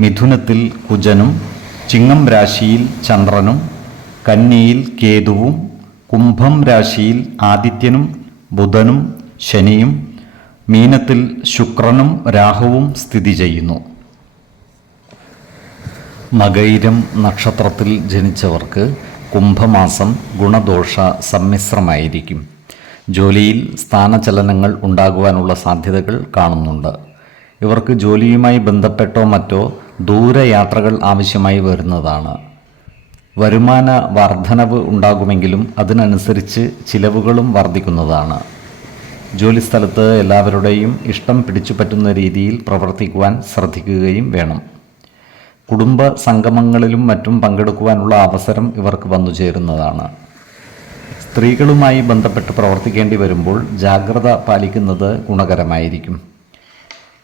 മിഥുനത്തിൽ കുജനും ചിങ്ങം രാശിയിൽ ചന്ദ്രനും കന്നിയിൽ കേതുവും കുംഭം രാശിയിൽ ആദിത്യനും ബുധനും ശനിയും മീനത്തിൽ ശുക്രനും രാഹുവും സ്ഥിതി ചെയ്യുന്നു. മകൈരം നക്ഷത്രത്തിൽ ജനിച്ചവർക്ക് കുംഭമാസം ഗുണദോഷ സമ്മിശ്രമായിരിക്കും. ജോലിയിൽ സ്ഥാനചലനങ്ങൾ ഉണ്ടാകുവാനുള്ള സാധ്യതകൾ കാണുന്നുണ്ട്. ഇവർക്ക് ജോലിയുമായി ബന്ധപ്പെട്ടോ മറ്റോ ദൂരയാത്രകൾ ആവശ്യമായി വരുന്നതാണ്. വരുമാന വർധനവ് ഉണ്ടാകുമെങ്കിലും അതിനനുസരിച്ച് ചിലവുകളും വർദ്ധിക്കുന്നതാണ് ജോലിസ്ഥലത്ത് എല്ലാവരുടെയും ഇഷ്ടം പിടിച്ചുപറ്റുന്ന രീതിയിൽ പ്രവർത്തിക്കുവാൻ ശ്രദ്ധിക്കുകയും വേണം. കുടുംബ സംഗമങ്ങളിലും മറ്റും പങ്കെടുക്കുവാനുള്ള അവസരം ഇവർക്ക് വന്നു ചേരുന്നതാണ്. സ്ത്രീകളുമായി ബന്ധപ്പെട്ട് പ്രവർത്തിക്കേണ്ടി വരുമ്പോൾ ജാഗ്രത പാലിക്കുന്നത് ഗുണകരമായിരിക്കും.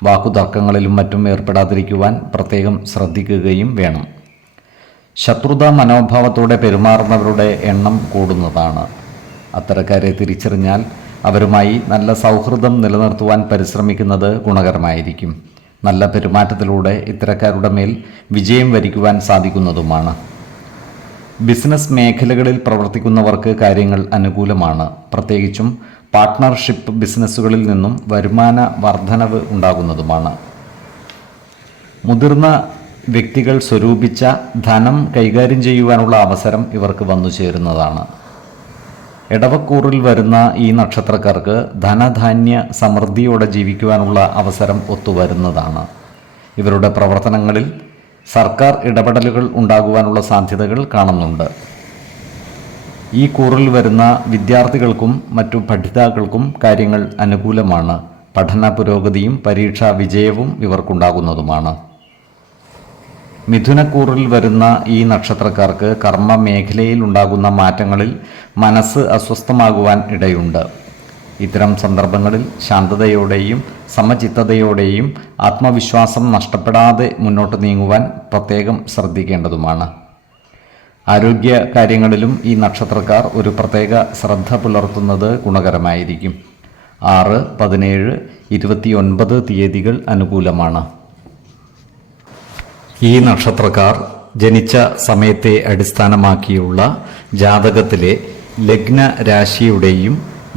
വാക്കുതർക്കങ്ങളിലും മറ്റും ഏർപ്പെടാതിരിക്കുവാൻ പ്രത്യേകം ശ്രദ്ധിക്കുകയും വേണം. ശത്രുത മനോഭാവത്തോടെ പെരുമാറുന്നവരുടെ എണ്ണം കൂടുന്നതാണ്. അത്തരക്കാരെ തിരിച്ചറിഞ്ഞാൽ അവരുമായി നല്ല സൗഹൃദം നിലനിർത്തുവാൻ പരിശ്രമിക്കുന്നത് ഗുണകരമായിരിക്കും. നല്ല പെരുമാറ്റത്തിലൂടെ ഇത്തരക്കാരുടെ മേൽ വിജയം വരിക്കുവാൻ സാധിക്കുന്നതുമാണ്. ബിസിനസ് മേഖലകളിൽ പ്രവർത്തിക്കുന്നവർക്ക് കാര്യങ്ങൾ അനുകൂലമാണ്. പ്രത്യേകിച്ചും പാർട്ട്ണർഷിപ്പ് ബിസിനസ്സുകളിൽ നിന്നും വരുമാന വർധനവ് ഉണ്ടാകുന്നതുമാണ്. മുതിർന്ന വ്യക്തികൾ സ്വരൂപിച്ച ധനം കൈകാര്യം ചെയ്യുവാനുള്ള അവസരം ഇവർക്ക് വന്നു ചേരുന്നതാണ്. ഇടവക്കൂറിൽ വരുന്ന ഈ നക്ഷത്രക്കാർക്ക് ധനധാന്യ സമൃദ്ധിയോടെ ജീവിക്കുവാനുള്ള അവസരം ഒത്തുവരുന്നതാണ്. ഇവരുടെ പ്രവർത്തനങ്ങളിൽ സർക്കാർ ഇടപെടലുകൾ ഉണ്ടാകുവാനുള്ള സാധ്യതകൾ കാണുന്നുണ്ട്. ഈ കൂറിൽ വരുന്ന വിദ്യാർത്ഥികൾക്കും മറ്റു പഠിതാക്കൾക്കും കാര്യങ്ങൾ അനുകൂലമാണ്. പഠന പുരോഗതിയും പരീക്ഷാ വിജയവും ഇവർക്കുണ്ടാകുന്നതുമാണ്. മിഥുനക്കൂറിൽ വരുന്ന ഈ നക്ഷത്രക്കാർക്ക് കർമ്മ മേഖലയിൽ ഉണ്ടാകുന്ന മാറ്റങ്ങളിൽ മനസ്സ് അസ്വസ്ഥമാകുവാൻ ഇടയുണ്ട്. ഇത്തരം സന്ദർഭങ്ങളിൽ ശാന്തതയോടെയും സമചിത്തതയോടെയും ആത്മവിശ്വാസം നഷ്ടപ്പെടാതെ മുന്നോട്ട് നീങ്ങുവാൻ പ്രത്യേകം ശ്രദ്ധിക്കേണ്ടതുമാണ്. ആരോഗ്യ കാര്യങ്ങളിലും ഈ നക്ഷത്രക്കാർ ഒരു പ്രത്യേക ശ്രദ്ധ പുലർത്തുന്നത് ഗുണകരമായിരിക്കും. ആറ് പതിനേഴ് ഇരുപത്തിയൊൻപത് തീയതികൾ അനുകൂലമാണ്. ഈ നക്ഷത്രക്കാർ ജനിച്ച സമയത്തെ അടിസ്ഥാനമാക്കിയുള്ള ജാതകത്തിലെ ലഗ്ന രാശിയുടെയും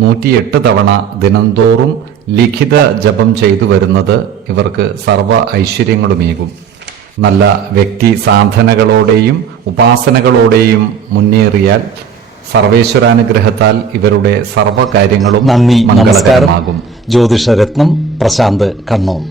നൂറ്റിയെട്ട് തവണ ദിനംതോറും ലിഖിത ജപം ചെയ്തു വരുന്നത് ഇവർക്ക് സർവ ഐശ്വര്യങ്ങളുമേകും. നല്ല വ്യക്തി സാധനകളോടെയും ഉപാസനകളോടെയും മുന്നേറിയാൽ സർവേശ്വരാനുഗ്രഹത്താൽ ഇവരുടെ സർവ കാര്യങ്ങളും നന്ദി മംഗളകരമാകും. ജ്യോതിഷരത്നം പ്രശാന്ത് കണ്ണൂർ